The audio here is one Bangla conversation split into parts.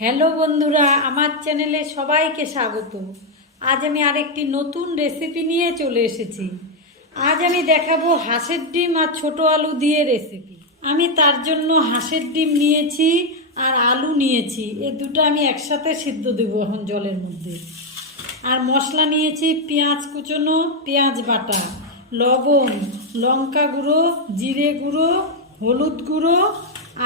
হ্যালো বন্ধুরা, আমার চ্যানেলে সবাইকে স্বাগত। আজ আমি আরেকটি নতুন রেসিপি নিয়ে চলে এসেছি। আজ আমি দেখাবো হাঁসের ডিম আর ছোট আলু দিয়ে রেসিপি। আমি তার জন্য হাঁসের ডিম নিয়েছি আর আলু নিয়েছি, এই দুটো আমি একসাথে সিদ্ধ দেবো এখন জলের মধ্যে। আর মশলা নিয়েছি পেঁয়াজ কুচনো, পেঁয়াজ বাটা, লবণ, লঙ্কা গুঁড়ো, জিরে গুঁড়ো, হলুদ গুঁড়ো,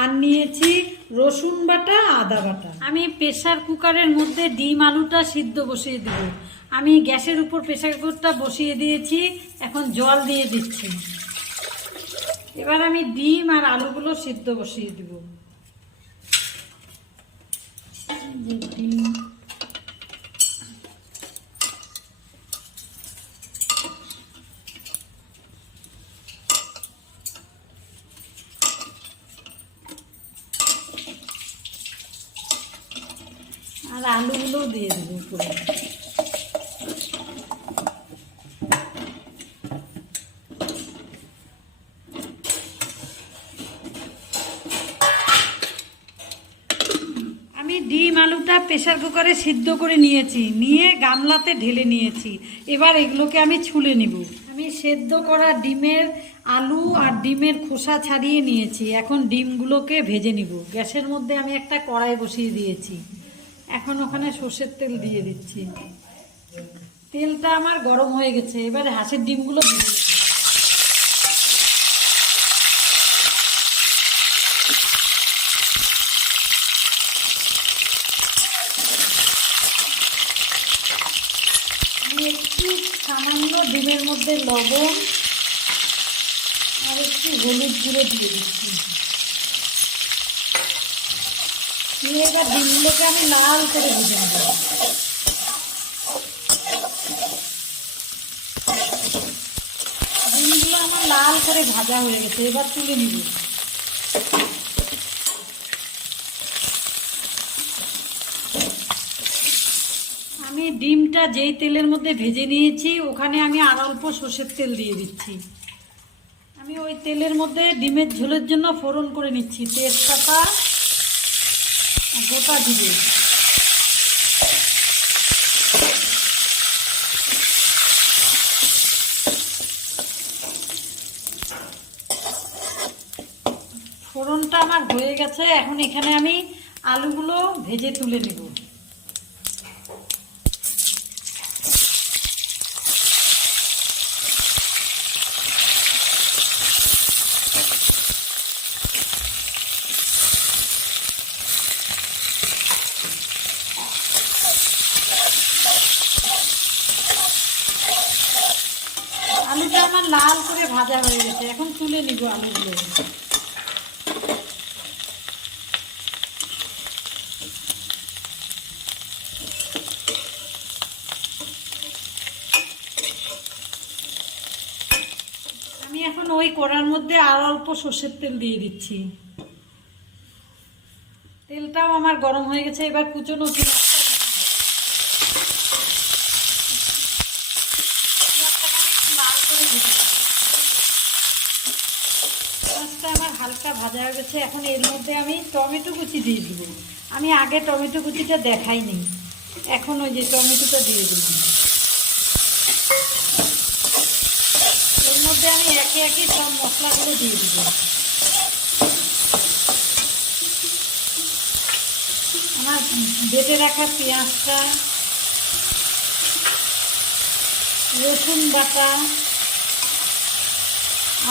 আর নিয়েছি রসুন বাটা, আদা বাটা। আমি প্রেসার কুকারের মধ্যে ডিম আলুটা সিদ্ধ বসিয়ে দেব। আমি গ্যাসের উপর প্রেসার কুকারটা বসিয়ে দিয়েছি, এখন জল দিয়ে দিচ্ছি। এবার আমি ডিম আর আলুগুলো সিদ্ধ বসিয়ে দেব। ডিম আর আলুগুলোও দিয়ে দেবো উপরে। আমি ডিম আলুটা প্রেসার কুকারে সিদ্ধ করে নিয়েছি, নিয়ে গামলাতে ঢেলে নিয়েছি। এবার এগুলোকে আমি ছুলে নিব। আমি সেদ্ধ করা ডিমের আলু আর ডিমের খোসা ছাড়িয়ে নিয়েছি। এখন ডিমগুলোকে ভেজে নিব। গ্যাসের মধ্যে আমি একটা কড়াই বসিয়ে দিয়েছি, এখন ওখানে সর্ষের তেল দিয়ে দিচ্ছি। তেলটা আমার গরম হয়ে গেছে, এবারে হাঁসের ডিমগুলো দিয়ে দেব। আমি একটু সামান্য ডিমের মধ্যে লবণ আর একটু হলুদ গুঁড়ো দিয়ে দিচ্ছি। দিয়ে এবার ডিমগুলোকে আমি লাল করে ভেজে নেব। ডিমগুলো আমার লাল করে ভাজা হয়ে গেছে, এবার তুলে নিব। আমি ডিমটা যেই তেলের মধ্যে ভেজে নিয়েছি ওখানে আমি আর অল্প সর্ষের তেল দিয়ে দিচ্ছি। আমি ওই তেলের মধ্যে ডিমের ঝোলের জন্য ফোড়ন করে নিচ্ছি তেজপাতা, গোটা জিরে। ফোড়নটা আমার হয়ে গেছে, এখন এখানে আমি আলুগুলো ভেজে তুলে নেব। আলুটা আমার লাল করে ভাজা হয়ে গেছে, এখন তুলে নিব আলুগুলো। আমি এখন ওই কড়ার মধ্যে আর অল্প সর্ষের তেল দিয়ে দিচ্ছি। তেলটাও আমার গরম হয়ে গেছে, এবার কুচনো পেঁয়াজটা আমার হালকা ভাজা হয়ে গেছে। এখন এর মধ্যে আমি টমেটো কুচি দিয়ে দিব। আমি আগে টমেটো কুচিটা দেখাইনি, এখন ওই যে টমেটোটা দিয়ে দিলাম। এর মধ্যে আমি একে একে সব মশলাগুলো দিয়ে দিব। আমার বেটে রাখা পেঁয়াজটা, রসুন বাটা,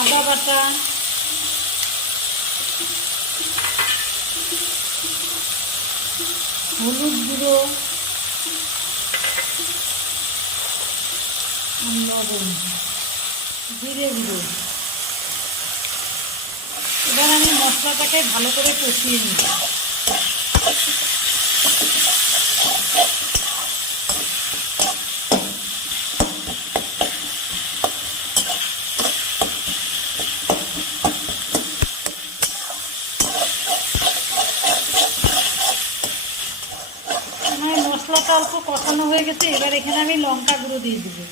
আদা বাটা, হলুদ গুঁড়ো, লবণ, জিরে গুঁড়ো। এবার আমি মশলাটাকে ভালো করে কষিয়ে নিই। মশলাটা অল্প কষানো হয়ে গেছে, এবার এখানে আমি লঙ্কা গুঁড়ো দিয়ে দেবো।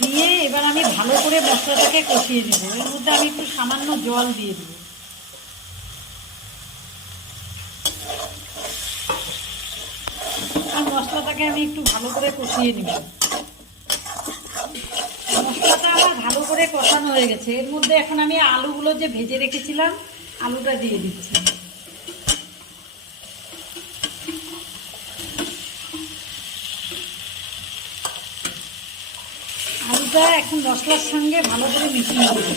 দিয়ে এবার আমি ভালো করে মশলাটাকে কষিয়ে নেব। এর মধ্যে আমি একটু সামান্য জল দিয়ে দেবো। আর মশলাটাকে আমি একটু ভালো করে কষিয়ে নেব। মশলাটা আমার ভালো করে কষানো হয়ে গেছে। এর মধ্যে এখন আমি আলুগুলো যে ভেজে রেখেছিলাম আলুটা দিয়ে দিচ্ছি। আলুটা এখন মশলার সঙ্গে ভালো করে মিশিয়ে দেব।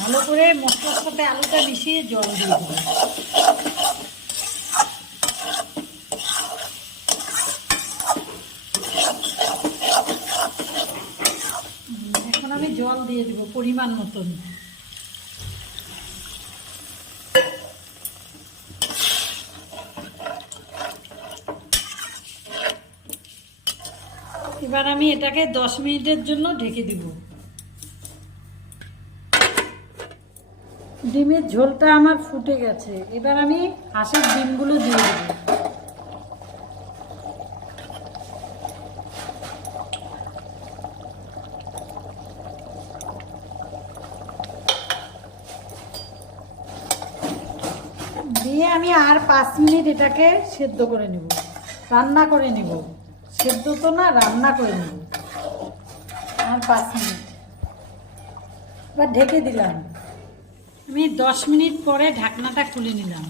ভালো করে মশলার সাথে আলুটা মিশিয়ে জল দিয়ে দেব। এখন আমি জল দিয়ে দেব পরিমাণ মতন। এবার আমি এটাকে 10 মিনিটের জন্য ঢেকে দিব। ডিমের ঝোলটা আমার ফুটে গেছে। এবার আমি হাঁসের ডিমগুলো দিয়ে দেব। দিয়ে আমি আর 5 মিনিট এটাকে সেদ্ধ করে নেব, রান্না করে নেব। সেদ্ধ তো না, রান্না করে নেব। আর 5 মিনিট এবার ঢেকে দিলাম। আমি 10 মিনিট পরে ঢাকনাটা খুলে নিলাম।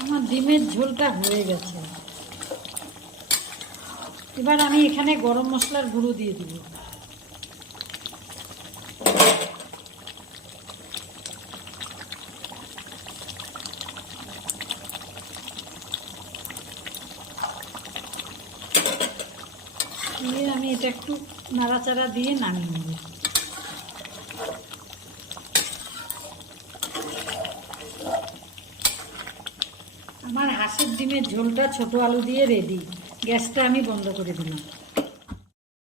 আমার ডিমের ঝোলটা হয়ে গেছে। এবার আমি এখানে গরম মশলার গুঁড়ো দিয়ে দিব। দিয়ে আমি এটা একটু নাড়াচাড়া দিয়ে নামিয়ে নেব। আমার হাঁসের ডিমের ঝোলটা ছোট আলু দিয়ে রেডি। গ্যাসটা আমি বন্ধ করে দিলাম।